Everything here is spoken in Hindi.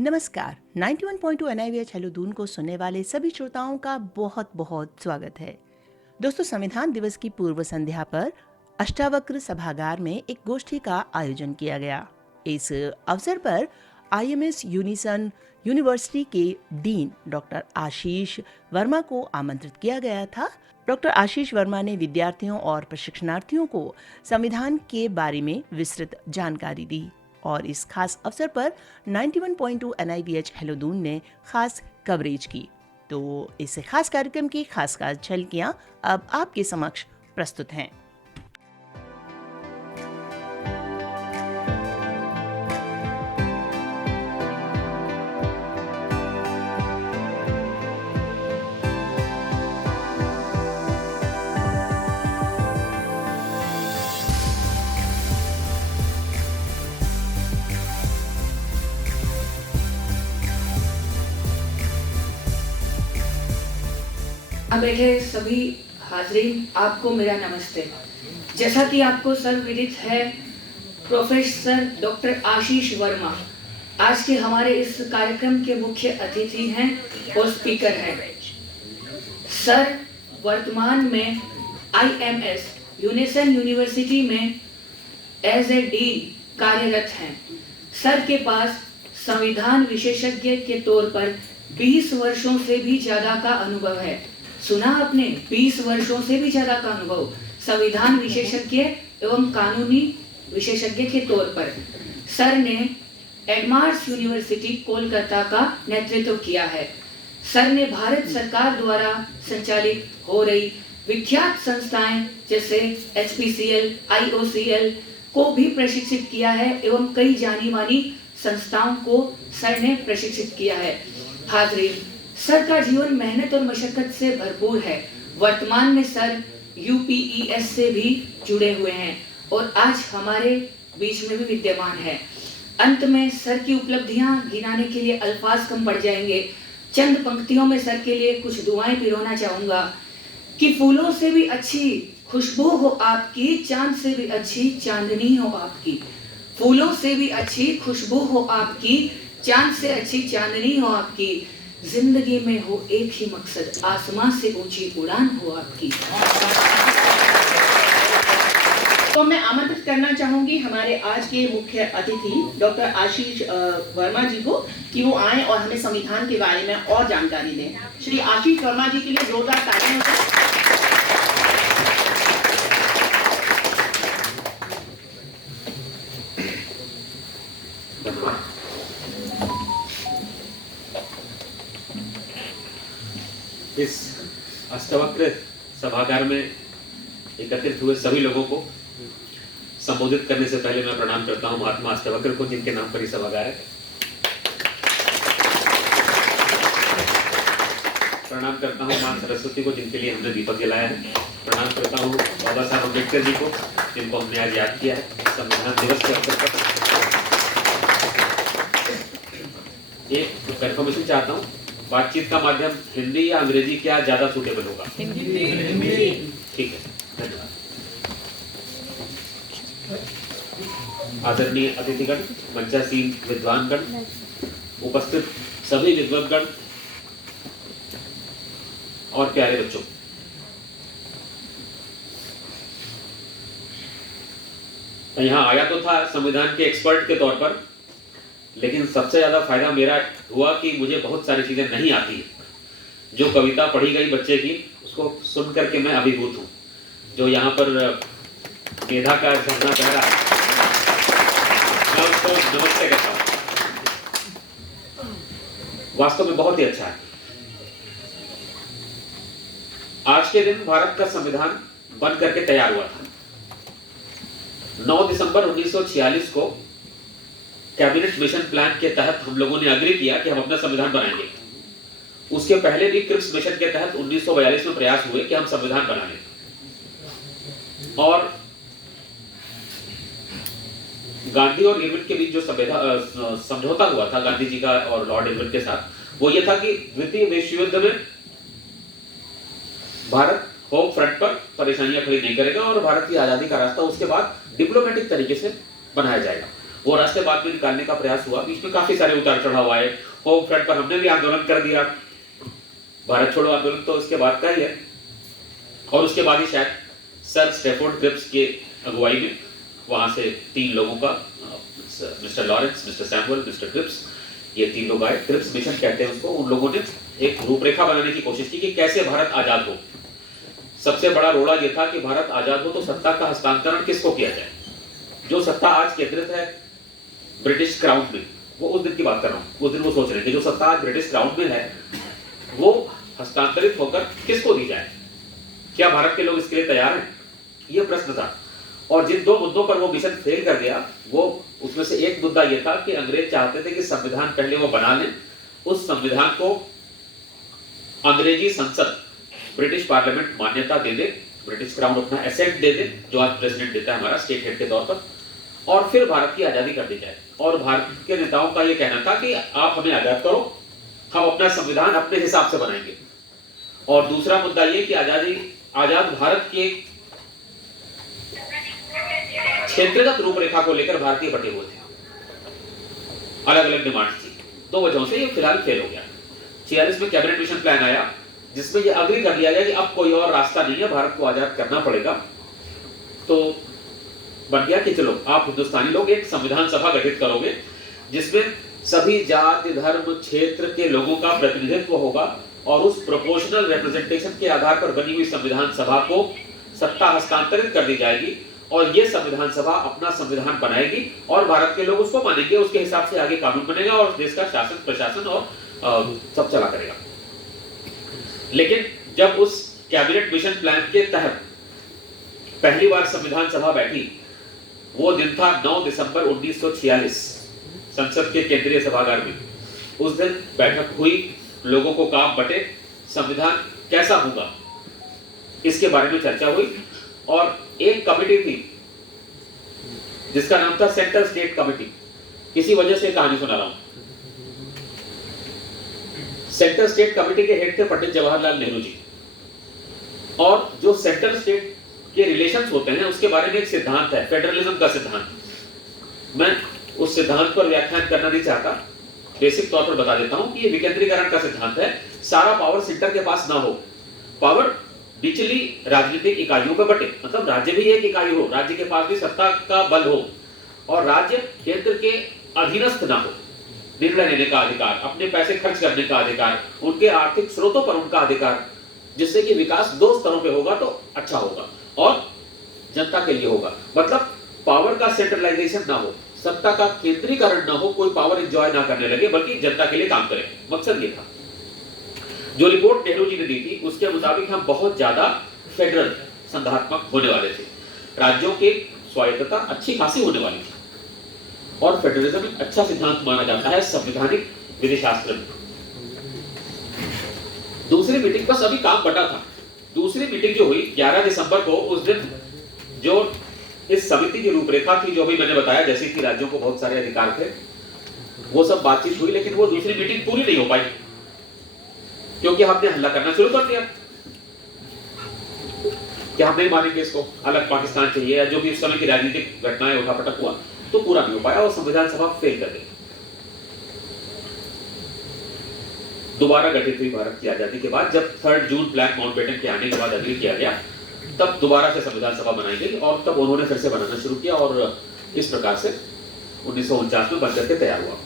नमस्कार। 91.2 NIVH हेलो दून को सुनने वाले सभी श्रोताओं का बहुत बहुत स्वागत है। दोस्तों, संविधान दिवस की पूर्व संध्या पर अष्टावक्र सभागार में एक गोष्ठी का आयोजन किया गया। इस अवसर पर IMS यूनिसन यूनिवर्सिटी के डीन डॉक्टर आशीष वर्मा को आमंत्रित किया गया था। डॉक्टर आशीष वर्मा ने विद्यार्थियों और प्रशिक्षणार्थियों को संविधान के बारे में विस्तृत जानकारी दी और इस खास अवसर पर 91.2 NIVH हेलो दून ने खास कवरेज की। तो इस खास कार्यक्रम की खास झलकियां अब आपके समक्ष प्रस्तुत हैं। बैठे सभी हाजरीन, आपको मेरा नमस्ते। जैसा कि आपको सर्वविदित है, प्रोफेसर डॉक्टर आशीष वर्मा आज के हमारे इस कार्यक्रम के मुख्य अतिथि हैं और स्पीकर हैं। सर वर्तमान में IMS यूनिसन यूनिवर्सिटी में एज ए डीन कार्यरत हैं। सर के पास संविधान विशेषज्ञ के तौर पर 20 वर्षों से भी ज्यादा का अनुभव है। सुना आपने, 20 वर्षों से भी ज्यादा का अनुभव संविधान विशेषज्ञ एवं कानूनी विशेषज्ञ के तौर पर। सर ने एडमार्स यूनिवर्सिटी कोलकाता का नेतृत्व किया है। सर ने भारत सरकार द्वारा संचालित हो रही विख्यात संस्थाएं जैसे HPCL, IOCL को भी प्रशिक्षित किया है एवं कई जानी मानी संस्थाओं को सर ने प्रशिक्षित किया है। हाजरीन, सर का जीवन मेहनत और मशक्कत से भरपूर है। वर्तमान में सर UPES से भी जुड़े हुए हैं और आज हमारे बीच में भी विद्यमान है। अंत में सर की उपलब्धियां गिनाने के लिए अल्फाज कम पड़ जाएंगे। चंद पंक्तियों में सर के लिए कुछ दुआएं पिरोना चाहूंगा कि फूलों से भी अच्छी खुशबू हो आपकी, चांद से भी अच्छी चांदनी हो आपकी। फूलों से भी अच्छी खुशबू हो आपकी, चांद से अच्छी चांदनी हो आपकी। जिंदगी में हो एक ही मकसद, आसमां से ऊंची उड़ान हो आपकी। तो मैं आमंत्रित करना चाहूंगी हमारे आज के मुख्य अतिथि डॉक्टर आशीष वर्मा जी को कि वो आए और हमें संविधान के बारे में और जानकारी दें। श्री आशीष वर्मा जी के लिए जोरदार तालियां हो। इस अष्टावक्र सभागार में एकत्रित हुए सभी लोगों को संबोधित करने से पहले मैं प्रणाम करता हूं महात्मा अष्टावक्र को, जिनके नाम पर ये सभागार है। प्रणाम करता हूं मां सरस्वती को, जिनके लिए हमने दीपक जलाया है। प्रणाम करता हूं बाबा साहब अम्बेडकर जी को, जिनको हमने आज याद किया है संविधान दिवस के अवसर पर। एक कंफर्मेशन चाहता हूं, बातचीत का माध्यम हिंदी या अंग्रेजी क्या ज्यादा सूटेबल होगा? हिंदी। ठीक है, धन्यवाद। आदरणीय अतिथिगण, मंचासीन विद्वानगण, उपस्थित सभी विद्वद्गण और प्यारे बच्चों, यहाँ आया तो था संविधान के एक्सपर्ट के तौर पर, लेकिन सबसे ज्यादा फायदा मेरा हुआ कि मुझे बहुत सारी चीजें नहीं आती है। जो कविता पढ़ी गई बच्चे की, उसको सुन करके मैं अभिभूत हूँ। जो यहाँ पर मेधा का झरना बह रहा है, मैं उसको नमस्ते करता हूँ। वास्तव में बहुत ही अच्छा है। आज के दिन भारत का संविधान बन करके तैयार हुआ था। 9 दिसंबर 1946 को कैबिनेट मिशन प्लान के तहत हम लोगों ने अग्री किया कि हम अपना संविधान बनाएंगे। उसके पहले भी क्रिप्स मिशन के तहत 1942 में प्रयास हुए कि हम संविधान बना लें। और गांधी और इरविन के बीच जो समझौता हुआ था गांधी जी का और लॉर्ड इरविन के साथ, वो ये था कि द्वितीय विश्व युद्ध में भारत होम फ्रंट पर परेशानियां खड़ी नहीं करेगा और भारत की आजादी का रास्ता उसके बाद डिप्लोमेटिक तरीके से बनाया जाएगा। वो रास्ते बाद में निकालने का प्रयास हुआ। बीच में काफी सारे उतार चढ़ाव आए। होम फ्रंट पर हमने भी आंदोलन कर दिया। भारत छोड़ो आंदोलन तो उसके बाद का ही है। और उसके बाद ही शायद सर स्टेफोर्ड क्रिप्स के अगुवाई में वहां से 3 लोगों का, mister Lawrence, mister Samuel, mister Cripps, ये 3 लोग आए। क्रिप्स मिशन कहते हैं उसको। उन लोगों ने एक रूपरेखा बनाने की कोशिश की कि कैसे भारत आजाद हो। सबसे बड़ा रोड़ा यह था कि भारत आजाद हो तो सत्ता का हस्तांतरण किसको किया जाए। जो सत्ता आज केंद्रित है ब्रिटिश क्राउन में, वो उस दिन की बात कर रहा हूं, उस दिन वो सोच रहे थे जो सत्ता आज ब्रिटिश क्राउन में है वो हस्तांतरित होकर किसको दी जाए। क्या भारत के लोग इसके लिए तैयार हैं? यह प्रश्न था। और जिन 2 मुद्दों पर वो मिशन फेल कर गया, वो उसमें से एक मुद्दा यह था कि अंग्रेज चाहते थे कि संविधान पहले वो बना लें, उस संविधान को अंग्रेजी संसद, ब्रिटिश पार्लियामेंट मान्यता दे दे, ब्रिटिश क्राउन अपना एसेंट दे दे, जो आज प्रेसिडेंट देता है हमारा स्टेट हेड के तौर पर, और फिर भारत की आजादी कर दी जाए। और भारत के नेताओं का यह कहना था कि आप हमें आजाद करो, हम अपना संविधान अपने हिसाब से बनाएंगे। और दूसरा मुद्दा यह कि आजाद भारत के क्षेत्रगत रूपरेखा को लेकर भारतीय बटे हुए थे। अलग अलग डिमांड थी। 2 वजहों से ये फिलहाल फेल हो गया। 46 में कैबिनेट मिशन प्लान आया जिसमें यह अग्री कर लिया गया कि अब कोई और रास्ता नहीं है, भारत को आजाद करना पड़ेगा। तो बन गया कि चलो आप हिंदुस्तानी लोग एक संविधान सभा गठित करोगे जिसमें सभी जाति, धर्म, क्षेत्र के लोगों का प्रतिनिधित्व होगा और उस प्रोपोर्शनल रिप्रेजेंटेशन के आधार पर बनी हुई संविधान सभा को सत्ता हस्तांतरित कर दी जाएगी और यह संविधान सभा अपना संविधान बनाएगी और भारत के लोग उसको मानेंगे। उसके हिसाब से आगे कानून बनेगा और देश का शासन, प्रशासन और सब चला करेगा। लेकिन जब उस कैबिनेट मिशन प्लान के तहत पहली बार संविधान सभा बैठी, वो दिन था 9 दिसंबर 1946 संसद के केंद्रीय सभागार में। उस दिन बैठक हुई, लोगों को काम बटे, संविधान कैसा होगा इसके बारे में चर्चा हुई और एक कमेटी थी जिसका नाम था सेंट्रल स्टेट कमेटी। किसी वजह से कहानी सुना रहा हूं। सेंट्रल स्टेट कमेटी के हेड थे पंडित जवाहरलाल नेहरू जी। और जो सेंट्रल स्टेट के रिलेशंस होते हैं उसके बारे में एक सिद्धांत है, फेडरलिज्म का सिद्धांत। मैं उस सिद्धांत पर व्याख्यान करना नहीं चाहता, बेसिक तौर पर बता देता हूं कि ये विकेंद्रीकरण का सिद्धांत है। सारा पावर सेंटर के पास ना हो, पावर निचली राजनीतिक इकाइयों पर बटे, मतलब राज्य भी एक इकाई हो, राज्य के पास भी सत्ता का बल हो और राज्य केंद्र के अधीनस्थ ना हो। निर्णय लेने का अधिकार, अपने पैसे खर्च करने का अधिकार, उनके आर्थिक स्रोतों पर उनका अधिकार, जिससे कि विकास 2 स्तरों पे होगा तो अच्छा होगा और जनता के लिए होगा। मतलब पावर का सेंट्रलाइजेशन ना हो, सत्ता का केंद्रीकरण ना हो, कोई पावर एंजॉय ना करने लगे बल्कि जनता के लिए काम करे। मकसद ये था। जो रिपोर्ट नेहरू जी ने दी थी उसके मुताबिक हम बहुत ज्यादा फेडरल, संघात्मक होने वाले थे। राज्यों की स्वायत्तता अच्छी खासी होने वाली थी और फेडरलिज्म एक अच्छा सिद्धांत माना जाता है संवैधानिक विधिशास्त्र में। दूसरी मीटिंग बस अभी काम बटा था। दूसरी मीटिंग जो हुई 11 दिसंबर को, उस दिन जो इस समिति की रूपरेखा थी जो भी मैंने बताया, जैसे कि राज्यों को बहुत सारे अधिकार थे, वो सब बातचीत हुई, लेकिन वो दूसरी मीटिंग पूरी नहीं हो पाई क्योंकि हमने हल्ला करना शुरू कर दिया कि हम नहीं मानेंगे इसको, अलग पाकिस्तान चाहिए, या जो भी उस समय की राजनीतिक घटनाएं उठापटक हुआ, तो पूरा नहीं हो पाया और संविधान सभा फेल कर गई। दोबारा गठित हुई भारत की आजादी के बाद, जब 3 जून ब्लैक माउंटबेटन के आने के बाद अग्री किया गया, तब दोबारा से संविधान सभा बनाई गई और तब उन्होंने फिर से बनाना शुरू किया और इस प्रकार से 1949 में बनकर के तैयार हुआ।